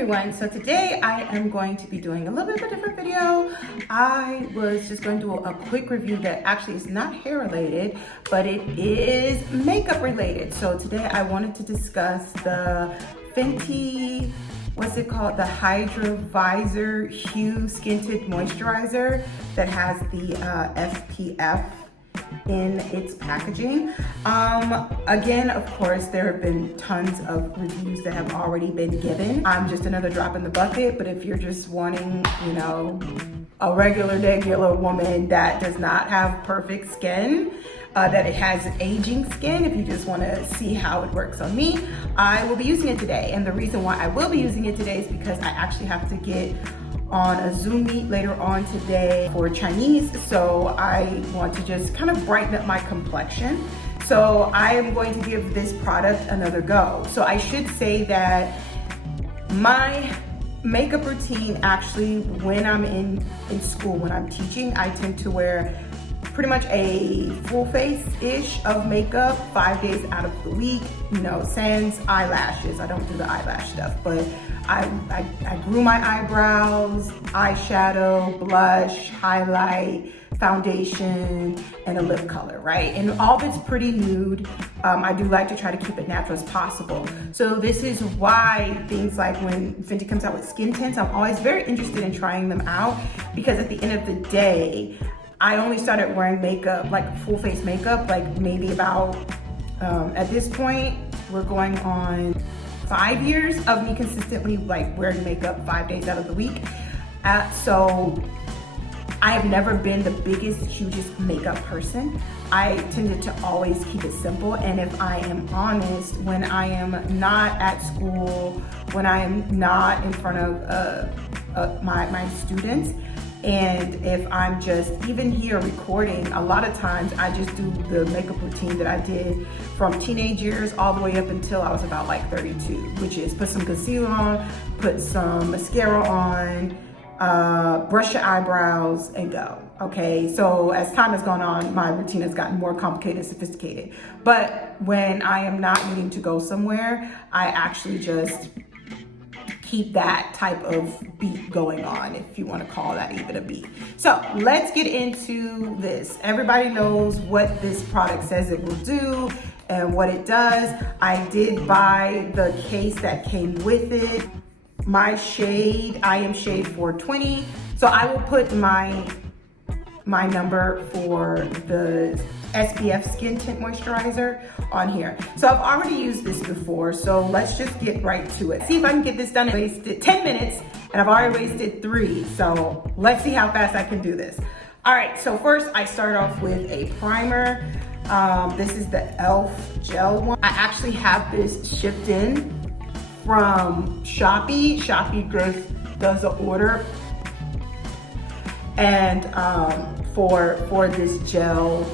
everyone, so today I am going to be doing a little bit of a different video. I was just going to do a quick review that actually is not hair related, but it is makeup related. So today I wanted to discuss the Fenty, what's it called? The Hydra Vizor Hue Skin Tint Moisturizer that has the SPF in its packaging. Again, of course, there have been tons of reviews that have already been given. I'm just another drop in the bucket, but if you're just wanting, you know, a regular woman that does not have perfect skin, that it has aging skin, if you just want to see how it works on me, I will be using it today. And the reason why I will be using it today is because I actually have to get on a Zoom meet later on today for Chinese, so I want to just kind of brighten up my complexion. So I am going to give this product another go. So I should say that my makeup routine, actually, when I'm in school, when I'm teaching, I tend to wear pretty much a full face-ish of makeup 5 days out of the week, you know, sans eyelashes. I don't do the eyelash stuff, but I grew my eyebrows, eyeshadow, blush, highlight, foundation, and a lip color, right? And all of it's pretty nude. I do like to try to keep it natural as possible. So this is why things like when Fenty comes out with skin tints, I'm always very interested in trying them out, because at the end of the day, I only started wearing makeup, like full face makeup, like maybe about, at this point, we're going on 5 years of me consistently like wearing makeup 5 days out of the week. So I have never been the biggest, hugest makeup person. I tended to always keep it simple. And if I am honest, when I am not at school, when I am not in front of my students, and if I'm just even here recording, a lot of times I just do the makeup routine that I did from teenage years all the way up until I was about like 32, which is put some concealer on, put some mascara on, brush your eyebrows and go. Okay, so as time has gone on, my routine has gotten more complicated and sophisticated. But when I am not needing to go somewhere, I actually just keep that type of beat going on, if you want to call that even a beat. So let's get into this. Everybody knows what this product says it will do and what it does. I did buy the case that came with it. My shade, I am shade 420. So I will put my number for the SPF Skin Tint Moisturizer on here. So I've already used this before, so let's just get right to it. See if I can get this done. I wasted 10 minutes and I've already wasted 3. So let's see how fast I can do this. All right, so first I start off with a primer. This is the e.l.f. gel one. I actually have this shipped in from Shopee. Shopee does an order. And for this gel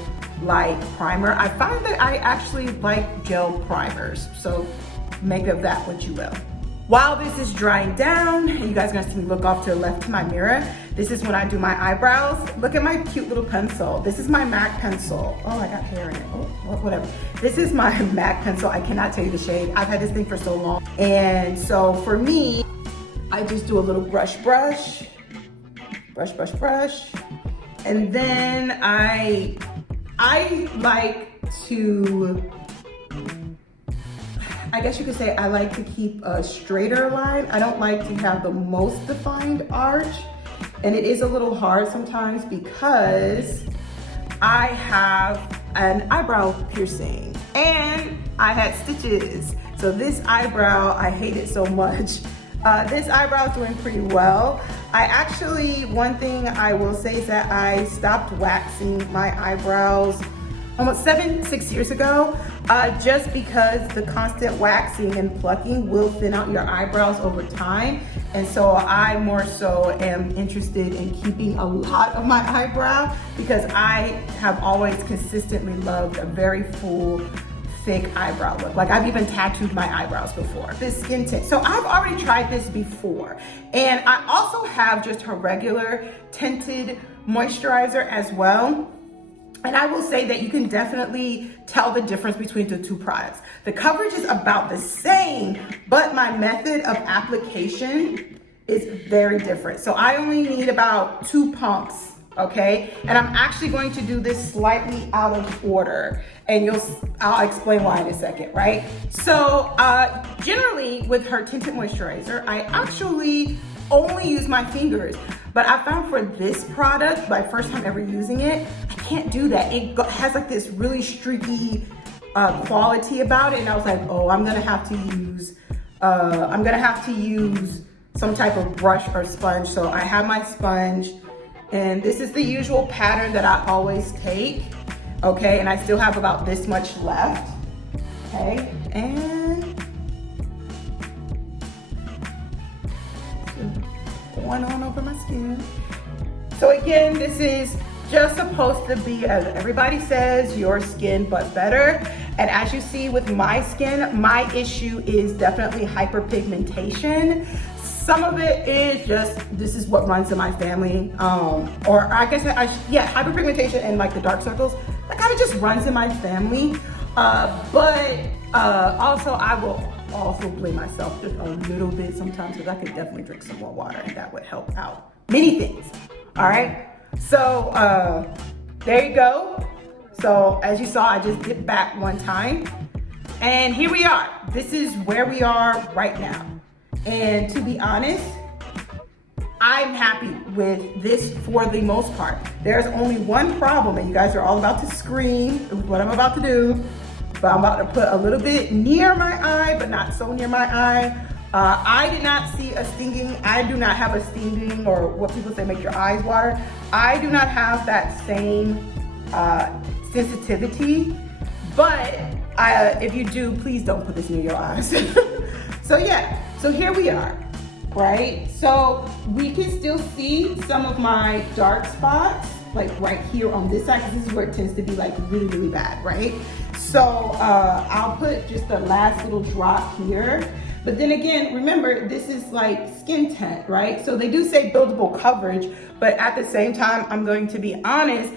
light primer, I find that I actually like gel primers, so make of that what you will. While this is drying down, you guys are gonna see me look off to the left to my mirror. This is when I do my eyebrows. Look at my cute little pencil. This is my MAC pencil. Oh, I got hair in it. Oh, whatever. This is my MAC pencil. I cannot tell you the shade. I've had this thing for so long. And so for me, I just do a little brush. And then I like to, I guess you could say I like to keep a straighter line. I don't like to have the most defined arch. And it is a little hard sometimes because I have an eyebrow piercing and I had stitches. So this eyebrow, I hate it so much. This eyebrow is doing pretty well. I actually, one thing I will say is that I stopped waxing my eyebrows almost 6 years ago, just because the constant waxing and plucking will thin out your eyebrows over time. And so I more so am interested in keeping a lot of my eyebrow because I have always consistently loved a very full, thick eyebrow look. Like I've even tattooed my eyebrows before. This skin tint. So I've already tried this before. And I also have just her regular tinted moisturizer as well. And I will say that you can definitely tell the difference between the two products. The coverage is about the same, but my method of application is very different. So I only need about 2 pumps, okay? And I'm actually going to do this slightly out of order, and I'll explain why in a second, right? So generally with her tinted moisturizer, I actually only use my fingers. But I found for this product, my first time ever using it, I can't do that. It has like this really streaky quality about it. And I was like, oh, I'm gonna have to use some type of brush or sponge. So I have my sponge, and this is the usual pattern that I always take, okay? And I still have about this much left, okay? And going on over my skin. So again, this is just supposed to be, as everybody says, your skin but better. And as you see with my skin, my issue is definitely hyperpigmentation. Some of it is just, this is what runs in my family. Or I guess, hyperpigmentation and like the dark circles, that kind of just runs in my family. But also I will also blame myself just a little bit sometimes, because I could definitely drink some more water and that would help out many things. All right, so there you go. So as you saw, I just dipped back one time, and here we are. This is where we are right now. And to be honest, I'm happy with this for the most part. There's only one problem, and you guys are all about to scream what I'm about to do, but I'm about to put a little bit near my eye, but not so near my eye. I did not see a stinging. I do not have a stinging, or what people say make your eyes water. I do not have that same sensitivity, but if you do, please don't put this near your eyes. So yeah, so here we are, right? So we can still see some of my dark spots, like right here on this side, because this is where it tends to be like really, really bad, right? So I'll put just the last little drop here. But then again, remember, this is like skin tint, right? So they do say buildable coverage, but at the same time, I'm going to be honest,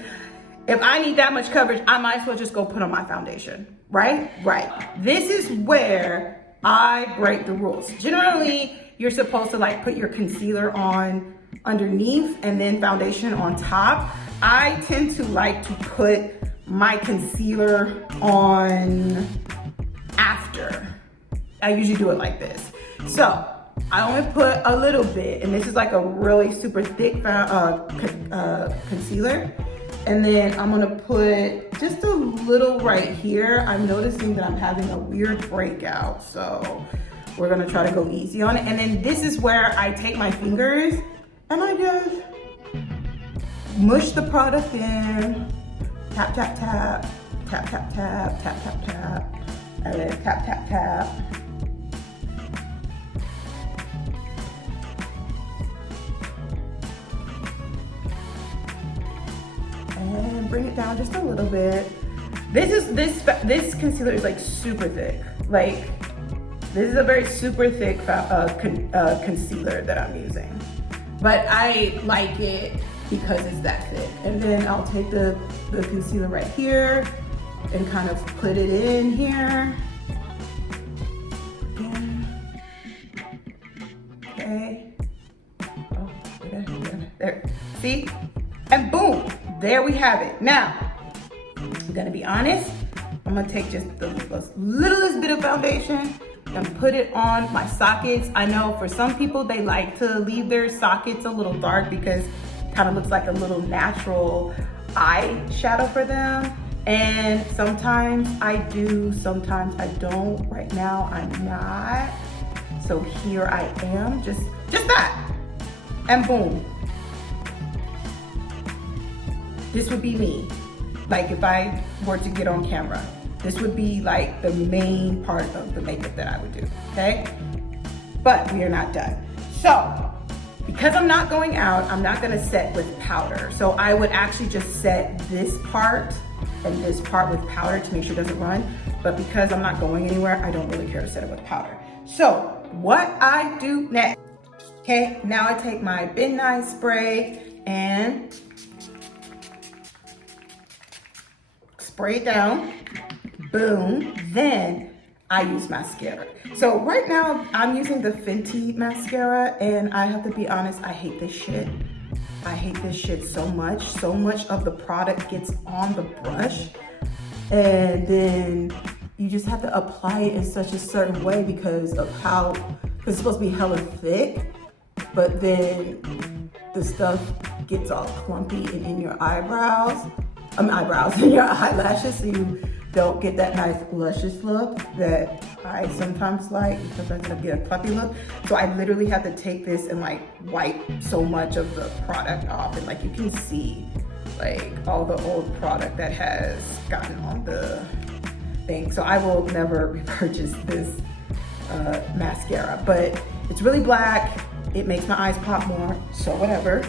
if I need that much coverage, I might as well just go put on my foundation, right? Right. This is where I break the rules. Generally, you're supposed to like put your concealer on underneath and then foundation on top. I tend to like to put my concealer on after. I usually do it like this. So I only put a little bit, and this is like a really super thick concealer. And then I'm gonna put just a little right here. I'm noticing that I'm having a weird breakout, so we're gonna try to go easy on it. And then this is where I take my fingers and I just mush the product in. Tap, tap, tap, tap, tap, tap, tap, tap, tap, and then tap, tap, tap. And bring it down just a little bit. This concealer is like super thick. Like, this is a very super thick concealer that I'm using. But I like it because it's that thick. And then I'll take the concealer right here and kind of put it in here. Again. Okay. Oh, there. See? And boom, there we have it. Now, I'm gonna be honest, I'm gonna take just the littlest bit of foundation and put it on my sockets. I know for some people, they like to leave their sockets a little dark because it kind of looks like a little natural eye shadow for them. And sometimes I do, sometimes I don't. Right now, I'm not. So here I am, just that, and boom. This would be me, like if I were to get on camera. This would be like the main part of the makeup that I would do, okay? But we are not done. So, because I'm not going out, I'm not gonna set with powder. So I would actually just set this part and this part with powder to make sure it doesn't run. But because I'm not going anywhere, I don't really care to set it with powder. So what I do next, okay? Now I take my Ben Nye spray and spray it down, boom, then I use mascara. So right now I'm using the Fenty mascara, and I have to be honest, I hate this shit. I hate this shit so much. So much of the product gets on the brush, and then you just have to apply it in such a certain way because it's supposed to be hella thick, but then the stuff gets all clumpy and in your eyebrows, in your eyelashes, so you don't get that nice luscious look that I sometimes like, because I sometimes get a puppy look. So I literally have to take this and like wipe so much of the product off, and like you can see like all the old product that has gotten on the thing. So I will never repurchase this mascara, but it's really black. It makes my eyes pop more, so whatever.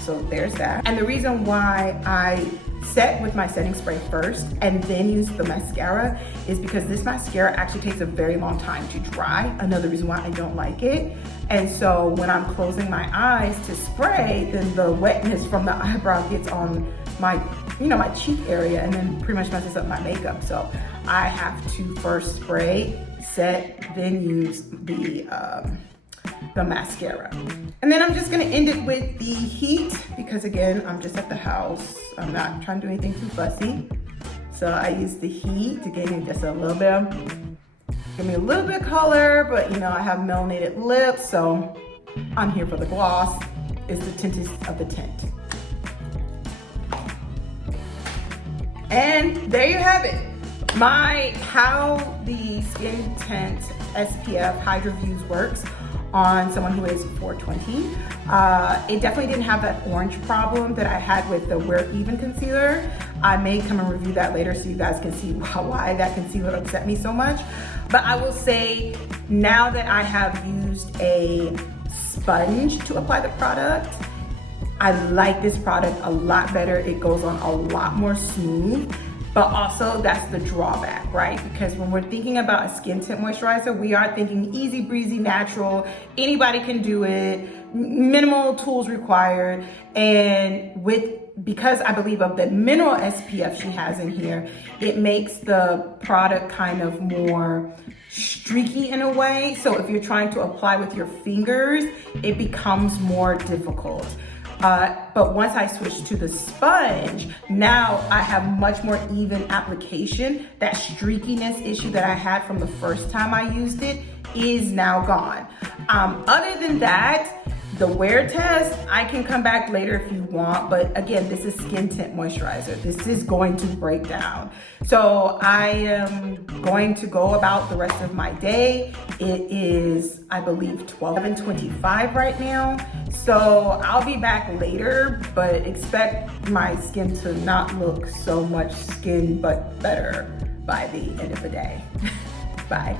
So there's that. And the reason why I set with my setting spray first and then use the mascara is because this mascara actually takes a very long time to dry. Another reason why I don't like it. And so when I'm closing my eyes to spray, then the wetness from the eyebrow gets on my, my cheek area, and then pretty much messes up my makeup. So I have to first spray, set, then use the mascara. And then I'm just gonna end it with the heat, because again, I'm just at the house. I'm not trying to do anything too fussy. So I use the heat to give me just a little bit, give me a little bit of color, but I have melanated lips, so I'm here for the gloss. It's the tintest of the tint. And there you have it. How the Skin Tint SPF Hydra Vizor works on someone who is 420. It definitely didn't have that orange problem that I had with the Wear Even concealer. I may come and review that later so you guys can see why that concealer upset me so much. But I will say, now that I have used a sponge to apply the product, I like this product a lot better. It goes on a lot more smooth. But also that's the drawback, right? Because when we're thinking about a skin tint moisturizer, we are thinking easy breezy, natural, anybody can do it, minimal tools required. And because I believe of the mineral SPF she has in here, it makes the product kind of more streaky in a way. So if you're trying to apply with your fingers, it becomes more difficult. But once I switch to the sponge, now I have much more even application. That streakiness issue that I had from the first time I used it is now gone. Other than that, the wear test, I can come back later if you want, but again, this is skin tint moisturizer. This is going to break down. So I am going to go about the rest of my day. It is, I believe, 12:25 right now. So I'll be back later, but expect my skin to not look so much skin, but better by the end of the day. Bye.